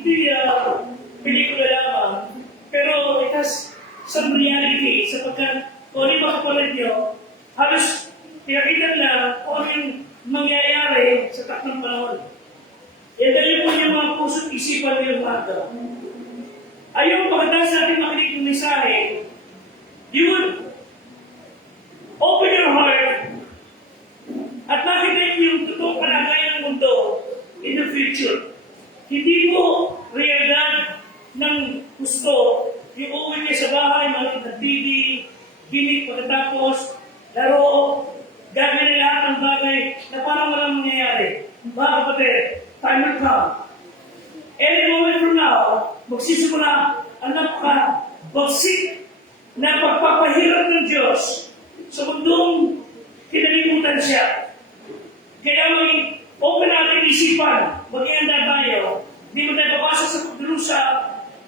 hindi pelikula lamang, pero it has some reality sapagkat kung ano mga kapatid nyo, halos pinakita na kung ano yung mangyayari sa taknang panahon. Yan dahil po yung mga puso't isipan ngayong araw. Ayaw pagkatapos natin makinig ng mensahe, you would open your heart at makita yung totoong kalagayan ng mundo in the future. Hindi mo realidad ng gusto yung uwi niya sa bahay, maliit na TV, ginig pagkatapos, laro, gagawin lahat ng bagay na parang walang mangyayari. Mga kapatid, time will come. Any moment from now, magsisimula ang napaka-bagsik na pagpapahirap ng Diyos sa mundong kinalimutan siya. Kaya may open natin isipan, mag-ianda tayo, hindi mo tayo babasa sa pagdurusa,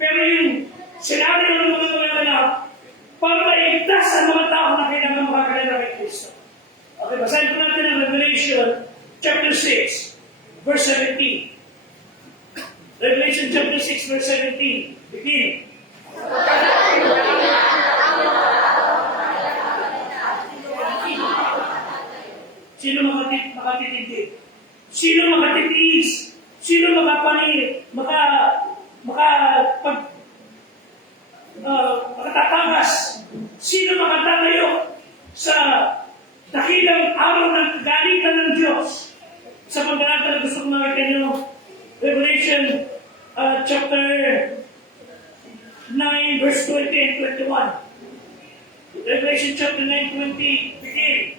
pero yung sinabi ng mga anak, para mailigtas ang mga tao na kailangan makakalala kay Kristo. Okay, basahin po natin ang Revelation chapter 6, verse 17. Revelation chapter 6, verse 17. Begin. Sino makatitindi? Sino makatitiis? Sino makatatakas? Sino makatatayo sa dakilang araw ng kagalitan ng Diyos? Sa pagdalatan na gusto kong makita nyo, Revelation chapter 9, verse 20 and 21. Revelation chapter 9, 20, begin.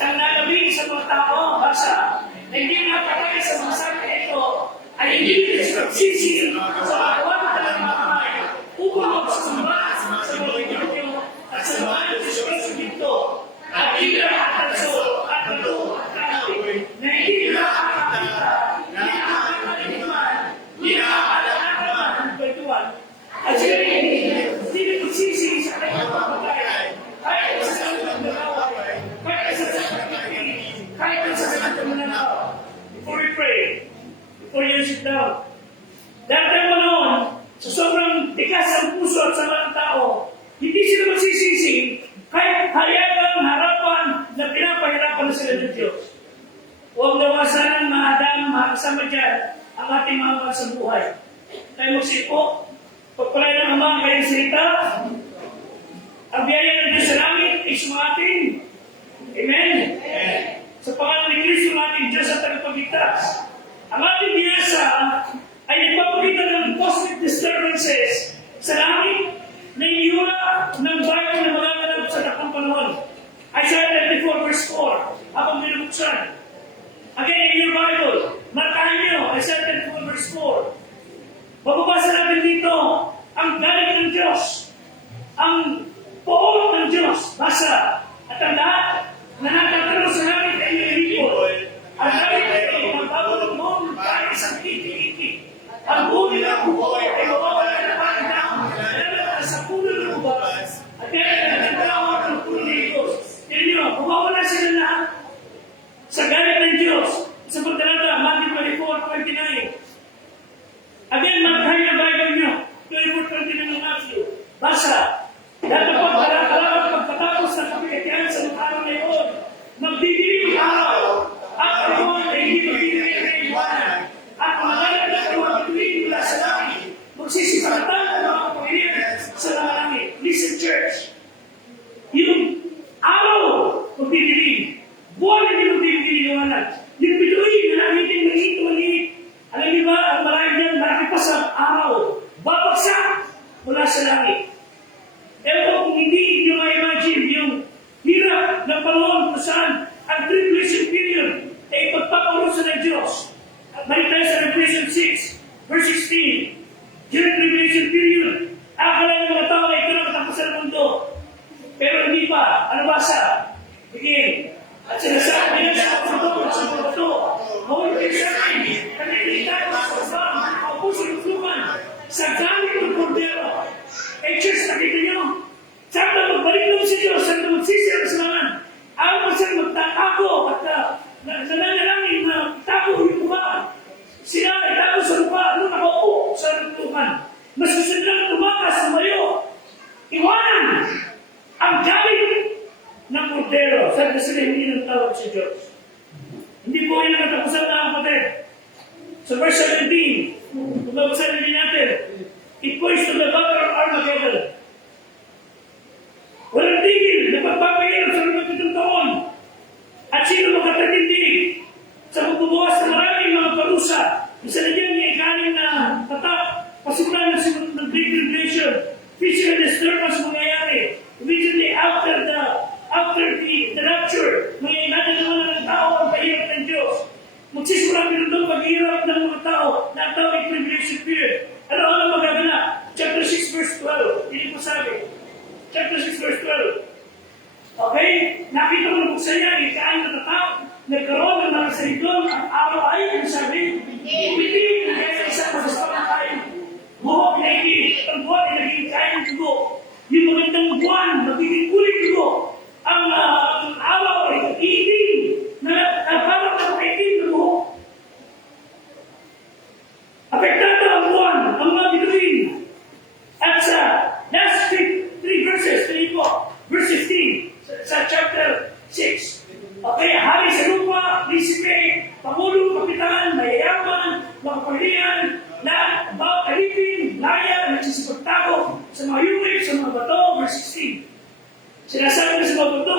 Ang lalabing sa mga tao, basa, na hindi nakatay sa mga sabi ito, ay hindi nagsisisi sa bawat ng mga kamay upang magsasamba sa mga inyo at sa mga Diyos dito at hindi nakatanso at ito at kahit na hindi nakakakita, hindi nakakalimutan, hindi nakakalaman, bertuan, at sila hindi nagsisisi sa kanyang pagpapagay kahit sa sanang dalaway, kahit sa sanang pagpapagay, kahit sa sanang mananaw. Before we pray, before you sit down, dahil mo noon, sa sobrang tikas ang puso at sama ng tao, hindi sila magsisisi kahit hayagang harapan na pinapahirapan na sila ng Diyos. Huwag nawasan ng mga Adam, mga kasama dyan, ang ating mga mahal sa buhay. Tayo magsipo, pagpalay ng Ama kayong salita, ang biyaya ng Diyos sa langit ay sumating. Amen? Sa pangalan ni Kristo natin, Diyos at tagapagligtas. Ang ating biyasa ay nagpapakita ng cosmic disturbances sa langit na iniula ng bagay na magaganap sa takang panahon. Isaiah 34 verse 4, habang binubuksan. Again, in your Bible, markahan niyo, Isaiah 34 verse 4. Mababasa natin dito ang galing ng Diyos, ang poon ng Diyos, basa, at ang lahat na natatanong sa langit ay nilipol. Ang langit ay magbabulong mo tayo sa kiti-kiti. Ang buhay ng buhay ay mawawala na parang dahon, lalo sa puno ng ubas, at kaya nagtawag ng puno ng Diyos. Tignan nyo, mawawala sila lahat sa galit ng Diyos. Sa pagdalata, Matthew 24:29. Again, magkahin ang Bible nyo. 24:29 ng Matthew. Basa. Datapot kalakalaman pagkatapos ng kapigatihan sa mga araw na iyon. Magdidilim ang araw. At karoon ay hindi magdidilim na iwanan. At mangalan na karoon magdidilim mula sa langit. Magsisipatan ang mga kapagilian sa mga langit. Listen, church. Yung araw magdidilim. Buwan na hindi magdidilim iwanan. Yung bituin na namin maliit. Alam niyo ba, ang maraming yan, marami pa sa araw. Babagsak mula sa langit. Ewan kung hindi nyo ma-imagine yung hirap ng panahon kung saan ang tribulation period ay pagpaparusa ng Diyos. At balik tayo sa Revelation 6, verse 16. During tribulation period, akala ng mga tao ay ito na katapusan ng mundo. Pero hindi pa. Ano basa? Begin. At sinasabi nila sa pagpapagod sa mga ito, mawag kayo sa akin, kanilitan sa kasama, ang puso ng fluman, sa gamit ng kordero. Eh, church, nakita nyo, saan na magbalik naman si Diyos, saan na magsisira sa naman, ayaw mo saan magtatago at nananalangin na tago yung lupa. Sila ay tago sa lupa, ano nakaupo sa Hindi po yan nakatapusan na kapatid. Sa verse 17, kung babasahin din natin, it points to the battle of Armageddon. Walang tigil na pagpapahirap sa 27 taon. At sino makatatindig sa pagbubukas ng maraming mga parusa. Isa na dyan yung ikanin na tatak, pasimulan na simunod ng Great Tribulation, physical disturbance mangyayari. Immediately after the rapture, mangyayari naman ng tao ang pahirap ng Diyos. Magsisimula pinundong paghihirap ng mga tao na ang tao ay tribulation period. Ano magaganap? Chapter 6 verse 12. Hindi po sabi. Chapter 6 verse 12. Okay? Nakita mo na buksan niya, ikain na tatak, nagkaroon ng mga sariglong, ang araw ay, ang sabi, umitin, kaya isang masasama tayo. Buhok na itin, ang buwan ay naging kain ng dugo. Yung magandang buwan, magiging kulit dugo. Ang araw ay itin, na parang nakaitin na buhok. Apektado ang buwan, ang mga bituin. At sa last 3 verses, verse 15, sa chapter 6. Okay, hari sa lupa, prisipe, pangulo, kapitan, mayayaman, makapalian, lahat, bawat alipin, laya, nagsisipagtago sa mga yurik, sa mga bato, verse 16. Sinasabi na sa mga bato,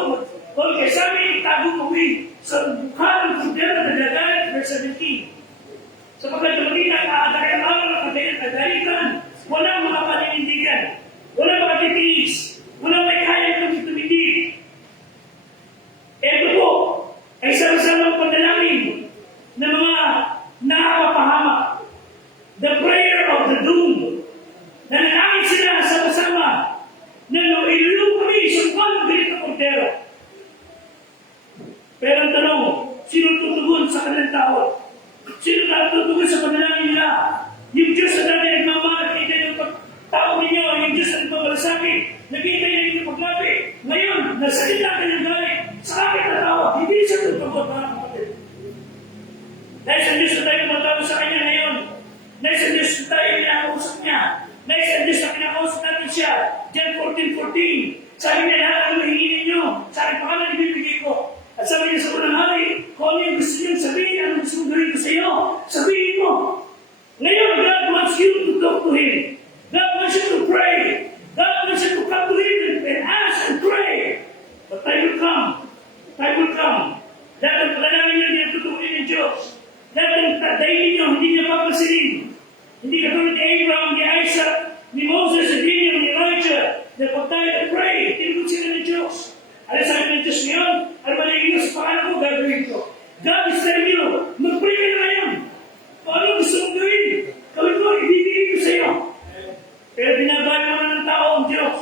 kung kay sabi, itago kami sa mukha ng kundera na dagalit, verse 17. Sa pagkakamatin ang aadayan araw ng kadalitan, walang mga paninindigan, walang mga titiis, walang may kaya ng tumindig. Ito po ay sama-samang panalangin ng mga nakakapahamak. The prayer of the doom. Nanalangin sila sama-sama na ilulong kami sa buwan ng galit ng kordero. Pero ang tanong, sino tutugon sa kanilang tao? Sino tutugon sa panalangin nila? Yung Diyos na dati nagmamahal, kita yung tao ninyo, yung Diyos na nagmamalasakit, nakita yung inyong paglabi. Ngayon, nasalita ka ng galit. Sa akin na tao, hindi siya tutugon, mga kapatid. Dahil sa Diyos na tayo matawag sa Kanya ngayon, dahil sa Diyos na tayo pinakausap niya, dahil sa Diyos na pinakausap natin siya, John 14:14, sabi niya lahat ang mahingin ninyo, sa aking pangalan ibibigay ko. At sabi niya sa unang hari, kung ano yung gusto niyo sabihin, ano gusto mong gawin ko sa iyo, sabihin mo. Ngayon, God wants you to talk to Him. God wants you to pray. God wants you to come to Him and ask and pray. But time will come. Time will come. Dahil ang panalangin niyo, hindi ang tutukunin ng Diyos. Dahil ang dahin niyo, hindi niya papasilin. Hindi katulad ni Abraham, ni Isaac, ni Moses, ni Daniel, ni Elijah. Dahil pag tayo pray, tinugod sila ng Diyos. Alam sabi ng Diyos ngayon, ano ba naging sa pangalan ko, gagawin ko. God is telling you, mag-pray ka na ngayon. Kung ano gusto mong gawin, gawin ko, ibibigay ko sa iyo. Pero binabayan mo na ng tao ang Diyos.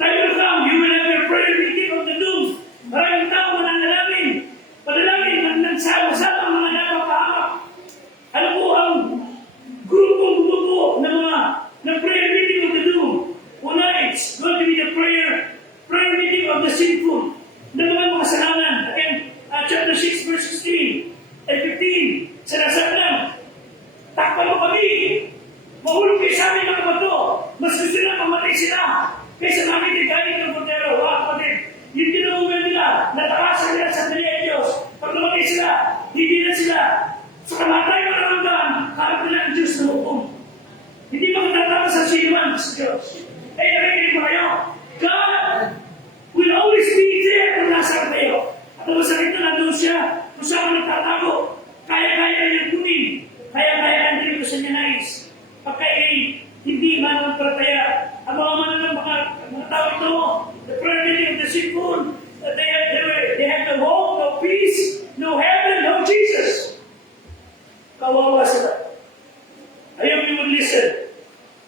Time will come, you will have your prayer meeting of the doom. Maraming tao mananalangin. Panalangin ng sama-sama ang mga napapahamak. Ano po ang grupong bumubuo ng prayer meeting of the doom? Una, it's going to be the prayer meeting of the sinful. Na mga makasalanan. Again, chapter 6, verse 16 and 15. Sinasabi lang, takpan mo kami. Mahulog kayo sa amin mga bato. Mas gusto na mamatay sila. Kaysa namin ay galing ng kordero. Kapatid, yung tinuugan nila, natakasan nila sa dali ng Diyos. Pag namatay sila, hindi na sila. Sa kamatay ng naramdaman, harap nila ang Diyos na hukom. Hindi magtatapos ang sinuman sa Diyos. Ay, narinig mo kayo. God will always be there kung nasa kayo. At kung masakit na nandun siya, kung saan ka nagtatago, kaya-kaya niyang kunin. Kaya-kaya nandun ko sa niya nais. Pagkain, hindi mananampalataya. Ang mga tao ito, the priority of the sinful, they have no hope, no peace, no heaven, no Jesus. Kawawa sila. Ayaw you would listen.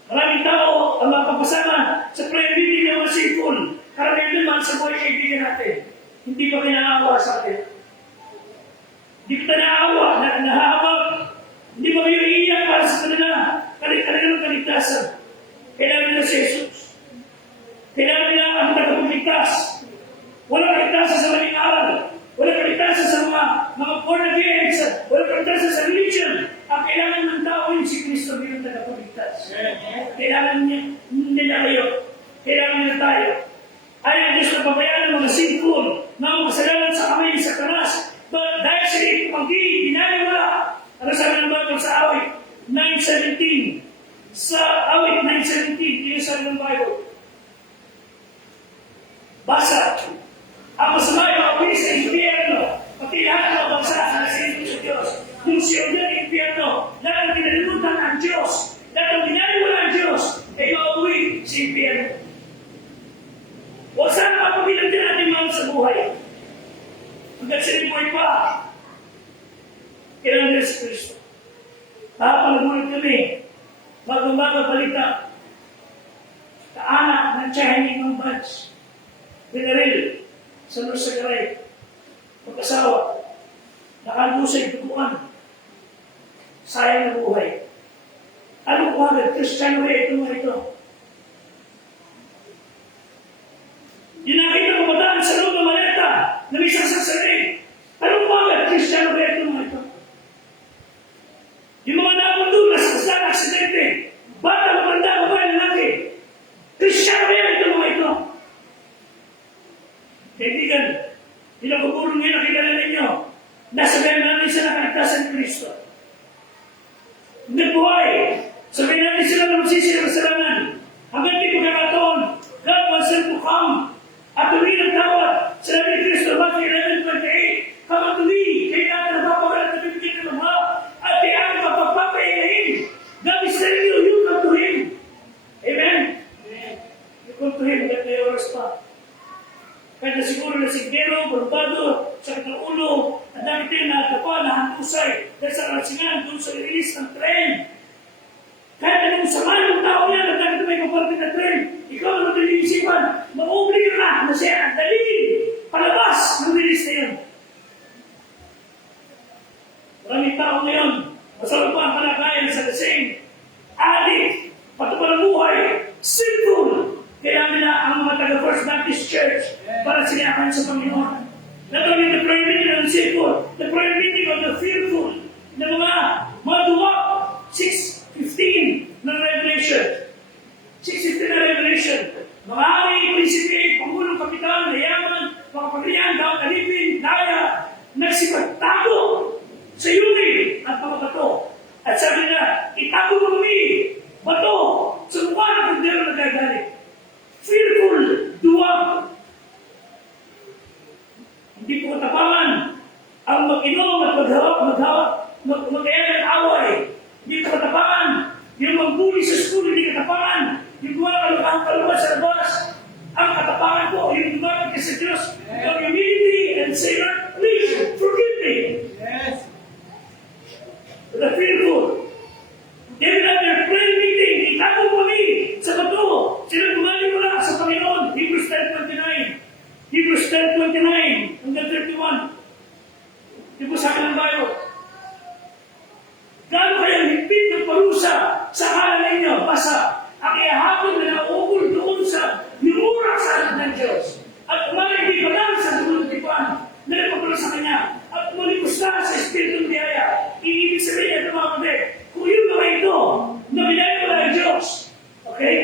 Maraming tao ang mapapasama sa prayer meeting ng mga sinful. Karamihan naman sa buhay kaibigan natin. Hindi pa kinaawa sa atin. Hindi pa naawa, nahahabag. Hindi ba kayo iiyak para sa kanila? Kanilang kaligtasan. Kailangan nila si Jesus. Kailangan nila ang tagapagligtas. Walang kaligtasan sa maling aral. Walang kaligtasan sa mga born again. Walang kaligtasan sa religion. Ang kailangan ng tao yung si Kristo bilang tagapagligtas. Kailangan nila kayo. Kailangan nila tayo. Ay ang Diyos na pabayaan ng mga sinful, ng mga kasalanan sa kamay sa karas. But dahil sa mga ginagawa. Ano sabi ng Bible sa awit 9:17? Sa awit 9:17, yung sabi ng Bible. Basa. Ang masama ay mauwi sa impyerno, pati lahat ng bansa na sinunod sa Diyos. Yung siya ng impyerno, lahat ng pinalimutan ng Diyos, lahat ng ginagawa ng Diyos, ay mauwi sa impyerno. O sana mapabilang din natin mga sa buhay. Hanggang sinibuhay pa, kailangan din si Kristo. Nakapalagulit kami, bago-bago balita, kaanak ng Chinese ng Buds, binaril sa Lusagaray, mag-asawa, nakalusay duguan, sayang na buhay. Ano ko agad? Christian way ito mga ito. Yung nakita ko madaan sa loob ng maleta na may sasaksarin. Ano ko agad? Christian way ito mga ito. Yung mga napundulas sa aksidente, bata, mabanda, babae, lalaki. Christian way ito mga ito. Kaibigan, ilang pagulong ngayon nakikala ninyo, nasabihan natin sa nakaligtasan ni Kristo. Hindi buhay. Sabihin natin sila na magsisi ng kasalanan. Hanggang di pagkakataon, God wants them to come. At tuloy ng tawad, sinabi ni Kristo, Matthew 11:28, come unto me, kayo natin ang papagalan na bibigyan ng mga, at kayo ang mapagpapahingahin. God is telling you, you come to Him. Amen? You come to Him, that may oras pa. Kaya na siguro na sigbero, barbado, sakit ng ulo, at dami tayo na tapa, na hantusay, dahil sa kalasingan, doon sa release ng tren. Kahit anong sama ng tao yan, at dami tayo kaparating na tren, ikaw na madaling isipan, ma-obligate ka na siya ang daling palabas ng release na yun. Maraming tao ngayon, masarap pa ang kalakayan sa lasing, adik, patupad ng buhay, sinful. Kaya nila ang mga taga-First Baptist Church para sinakan sa Panginoon. Not only the prayer meeting of the sinful, the prayer meeting of the fearful, na mga duwag, 6:15 na Revelation. 6:15 na Revelation. Mga ari, prinsipe, pangulong kapitan, layaman, mga pagriyan, daw kalipin, daya, nagsipagtago sa yuri at mga bato. At sabi nila, itago mo kami, bato, sa mukha ng kundero na gagalit. Fearful, duwag. Hindi po katapangan ang mag-inom at mag-ayan ng away. Hindi po katapangan yung magbuli sa school, hindi katapangan yung gumawa ang kaluwa sa labas. Ang katapangan po, yung gumamit ka sa Diyos, yung humility and say, Lord, please forgive me. Yes. The fearful. Even at their prayer meeting, itago mo kami sa bato. Sila gumaling mula sa Panginoon. Hebrews 10:29. Hebrews 10:29 hanggang 31. Di po sa akin ang Bible. Gano'n kayang higpit ng parusa sa akala ninyo, basa, ang ihapon na naukol doon sa nimurak sa anak ng Diyos. At umaring di banal sa dulong tipan na nagpapulo sa Kanya. At umalikos na sa Espiritu ng Biyaya. Iibig sabihin ito mga kapatid, kung yung mga ito, na binayang wala ng Diyos, okay?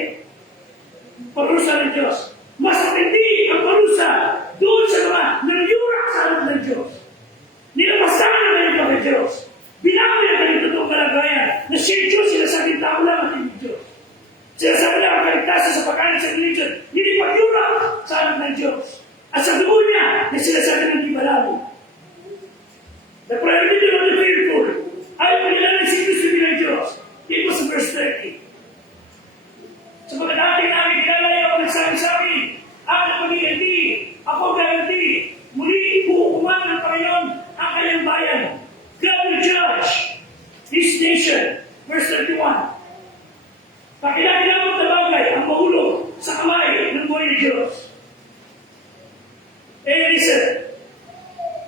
Parusa ng Diyos. Mas matindi ang parusa doon sa mga nangyurak sa anak ng Diyos. Nilapasan na ganito ng Diyos. Binawi na ganito itong kalagayan na siya Diyos, sinasabing tao lang at hindi Diyos. Sinasabi na ang kaligtasan sa pagkain sa religion, hindi pagyurak sa anak ng Diyos. At sa doon niya, na sinasabi ng di malalo. The priority of the fearful ay pagkailangan si Kristo ng Diyos. Ito sa verse 30. Sa mga dating namin kinalaya ako nagsabi-sabi, ang pag-iganti, ako garanti, muli puhukuman ng Panginoon ang kanyang bayan. God will judge this nation. Verse 31. Pakilakilamot na bagay ang mahulog sa kamay ng buhay ng Diyos. And he said,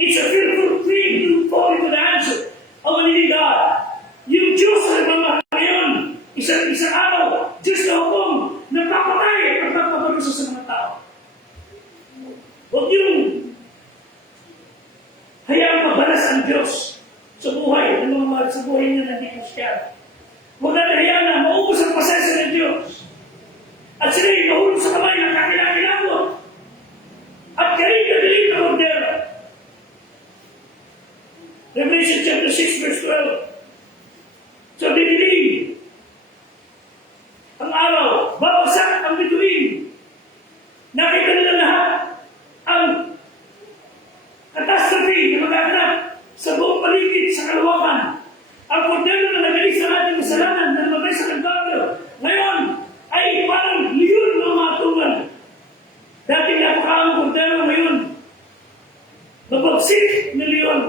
it's a fearful thing to fall into the hands of a living God. Yung Diyos na nagmamahal ngayon, isang araw, Diyos na hukom, nagpapatay at nagpapabalusa sa mga tao. Huwag yung hayaan mabalas ang Diyos sa buhay ng mga mahal sa buhay niya na hindi Kristiyan. Huwag natin hayaan na maubos ang pasensya ng Diyos. At sila yung nahulog sa kamay ng kakilakilabot. At kayo kadilig na kondero. Revelation chapter 6, verse 12. So, didilim ang araw, babagsak ang bituin. Nakita nila lahat ang catastrophe na magaganap sa buong paligid, sa kalawakan. Ang kordero na nagalis sa ating kasalanan na namatay sa Kalbaryo, ngayon ay parang liyon ng mga tungan. Dati napakaang kordero, ngayon mabagsik na liyon.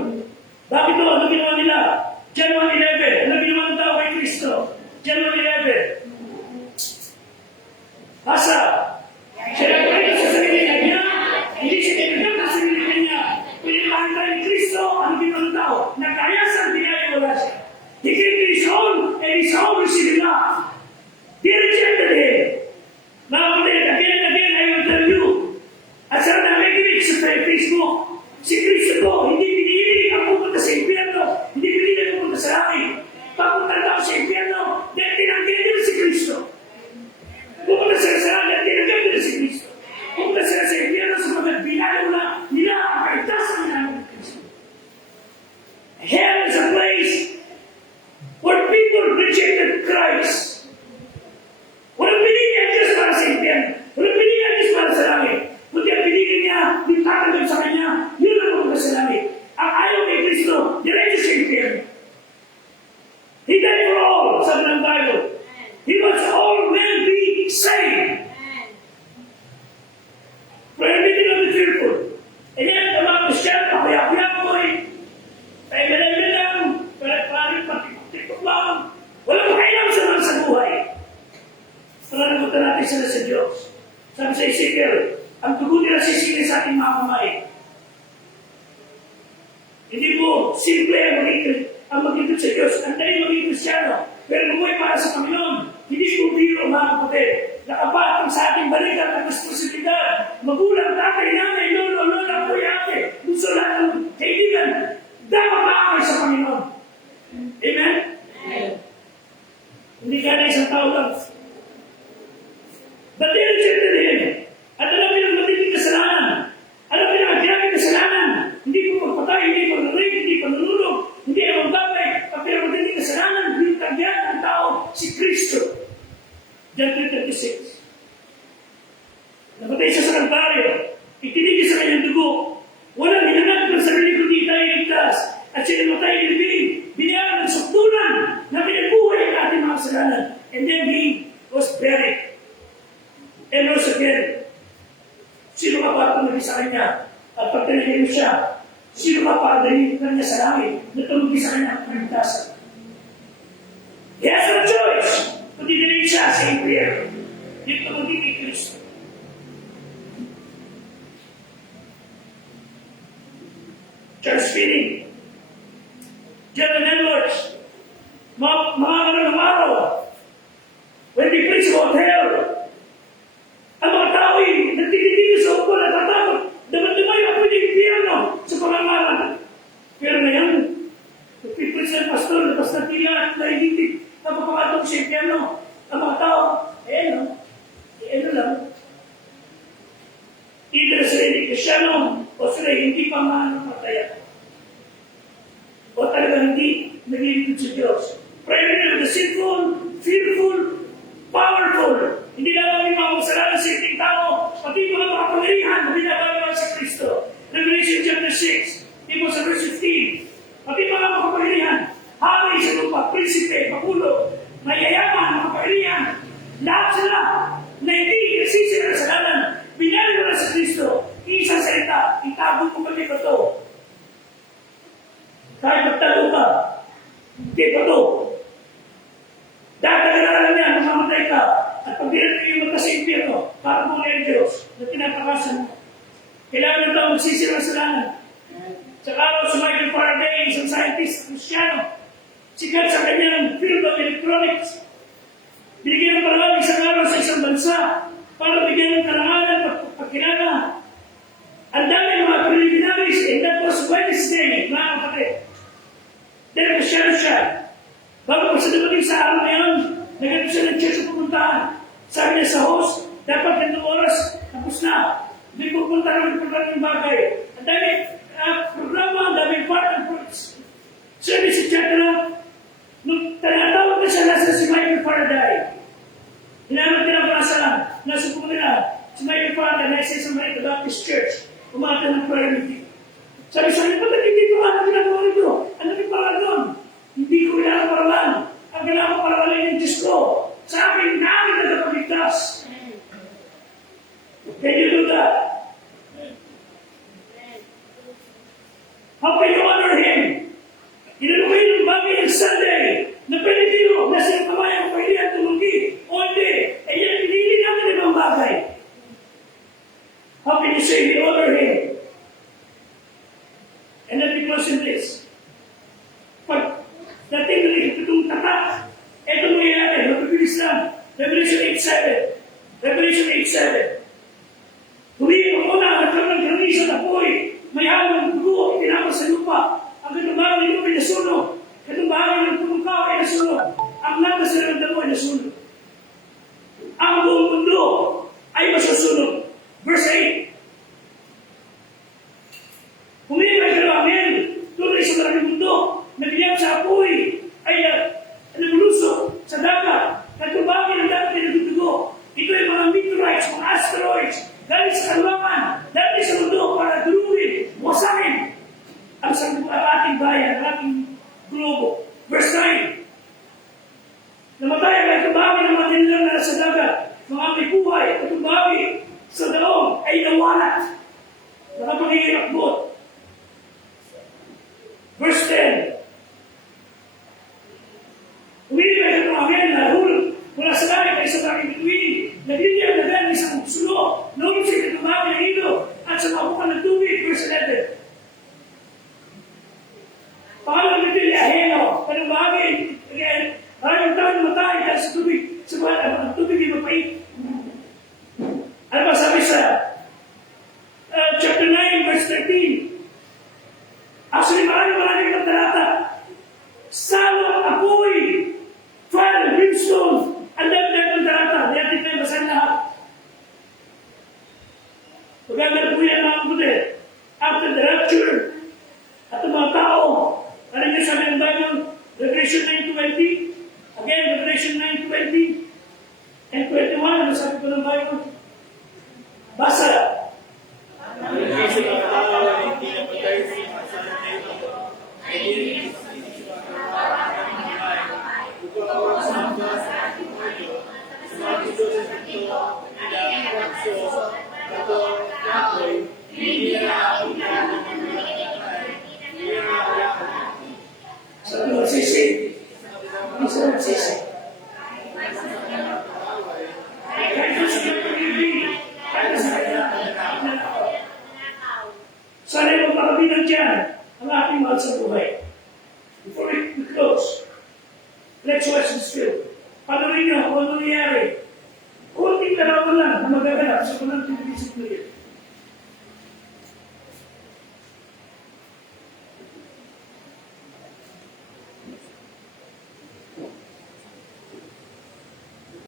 Bakit ito? Ano ginawa nila? John 1:11. Ano ginawa ng tao kay Kristo? John 1:11. Asa? Siya nagpapalito sa sarili niya. Hindi siya nagpapalito sa sarili niya. Pinapahan tayo ni Kristo, ano ginawa ng tao? Nagkayasan, binaya wala siya. He came to his own, and his own received not. They rejected him. Mga kapatid, again and again, I will tell you, at sarap na nakikinig sa Facebook, si Kristo ko, hindi pinili ang pupunta sa impyerno, hindi pinili ang pupunta sa langit. Papunta daw sa impyerno, dahil tinanggihan nila si Kristo. Pupunta sila sa langit, tinanggihan nila si Kristo. Pupunta sila sa impyerno, sa mga binago na nila ang kaitasan nila ng Kristo. Hell is a place where people rejected Christ. Walang pinili ang Diyos para sa impyerno. Walang pinili ang Diyos para sa langit. Kundi ang pinili niya, yung tatanggap sa Kanya, yun ang mga sa langit. Ang ayaw kay Kristo, diretso sa impyerno. He died for all, sabi ng Bible. He wants all men be saved. Prohibited of the fearful. And yan, ang mga Kristiyan, pakuya-kuya ko eh. Pahigalan lang, palit patik-tiktok lang. Walang pakailang sa buhay. Pananagutan natin sila sa Diyos. Sabi sa Ezekiel, ang dugo nila sisili sa ating mga kamay. Hindi po simple ang magiging sa Diyos. Ang dali magiging Kristyano. Pero bumuhay para sa Panginoon. Hindi po biro, mga kapatid. Nakabatang sa ating balikan ang responsibilidad. Magulang, tatay, nanay, lolo, lola, kuya, ate. Gusto lahat ng kaibigan. Dapat maakay sa Panginoon. Amen? Amen. Hindi ka na isang tao lang. But they rejected him. At alam niyo ang matinding kasalanan. Alam niyo ang tiyaging kasalanan. Hindi po pagpatay, hindi pag-rape, hindi pag-nulog, hindi ang magbabay. Pati ang matinding kasalanan, hindi tagyan ng tao si Kristo. John 3:36. Napatay siya sa Kalbaryo. Itinigil sa kanyang dugo. Walang hinanap ng sarili kundi tayo ligtas. At siya namatay ilibing. Binayaran ng sukdulan na pinagbuhay ang ating mga kasalanan. And then he was buried. And also again, sino ka para tumagi sa kanya? At pag tinigil siya, sino ka para dahil na niya sa langit na tumagi sa kanya ang kaligtasan? He has no choice. Kundi dinigil siya sa impyerno. Dito tumagi kay Kristo. Church feeling. General Edwards, mga ng araw, when they preach about hell, ang mga tao ay nagtitigil sa upo, natatakot, dapat tumayo ako yung impyerno sa pangangalan. Pero ngayon, nagpipreach ng pastor, labas na tila at naigitig, napapakatong sa impyerno. Ang mga tao, lang. Either sila hindi Kristyano, o sila hindi pa mananampalataya. O talaga hindi nagiging sa Diyos. Primarily the sinful, fearful, powerful. Hindi lamang yung mga kasalanan sa iting tao, pati mga makapangyarihan na binabagawa sa Kristo. Revelation chapter 6, tipo sa verse 15. Pati mga makapangyarihan, hari sa lupa, prinsipe, pagulo, mayayaman, makapangyarihan, lahat sila na hindi nagsisi ng kasalanan, binali mo na sa Kristo, isang salita, itago ko pati ko to. Kahit magtago ka, hindi ko to. Dahil talaga niya, mamamatay ka, at pag dinatay yung magka sa impyerno, para mo ngayon Diyos, na tinatakasan mo. Kailangan mo daw magsisi ng kasalanan. Sa araw sa Michael Faraday, isang scientist, Kristyano, sikat sa kanyang field of electronics. Binigyan ng parangal isang araw sa isang bansa para bigyan ng karangalan at pagkilala. Ang dami ng mga preliminaries, and that was Wednesday, mga kapatid. Dahil Kristyano siya. Bago pa sa dumating sa araw na yun, nagano siya ng church pupuntahan. Sabi niya sa host, dapat ganitong oras, tapos na. Hindi pupunta naman ng bagay. Ang dami programa, ang dami part and dating ng itong tatak. Ito mangyayari, mabibilis lang. Revelation 8:7. Revelation 8:7. Humingi ang una, nagkaroon ng granisa na apoy. May hawang dugo, itinapos sa lupa. Ang katumbang ng lupa ay nasunog. Katumbang ng pumungkaw ay nasunog. Ang landas ng damo ay nasunog. Ang buong mundo ay masusunog. Verse 8. Humingi ang kalawamin. Tuloy sa maraming mundo. Nagdiyak sa apoy. Ay nagulusok sa dagat. Katumbangin ang dagat ay nagdudugo. Ito ay mga meteorites, mga asteroids. Galing sa kaluwangan. Galing sa mundo para durugin, wasakin ang ating bayan, ang ating globo. Verse 9. Namatay ang katumbangin ng mga nilalang na nasa dagat. Mga may buhay, katumbangin sa daong ay nawalat. Nakapangingilakbot. Verse 10. Huwili kayo ng mga na hulog mula sa langit ay sa langit bituin. Naglinyag na dahil sa sulo. Noon siya katumbangin ng ilo at sa mabukan ng tubig. Verse 11. Pangalan nito ay Aheno. Katumbangin. Maraming tao namatay dahil sa tubig. Sa tubig ay mapait. Ano ba sabi sa chapter 9 verse 13? Actually, maraming ng talata. Salong apoy, fire, brimstone, ang dami ng talata. Di atin tayo basahin lahat. Maganda po yan mga kapatid. After the rapture, at ang mga tao, ano niyo sabi ng Bible? Revelation 9:20. Again, Revelation 9:20 and 21. Ano sabi ko ng Bible? Basa. Sabi mo, sisi. Isa mo, sisi. Kahit sa pag-ibig, kahit sa sana yung magkakabilang dyan ang ating mahal sa buhay. Before we close, let's watch this film. Paano rin nyo kung ano nangyari? Kunting larawan lang na magaganap sa panang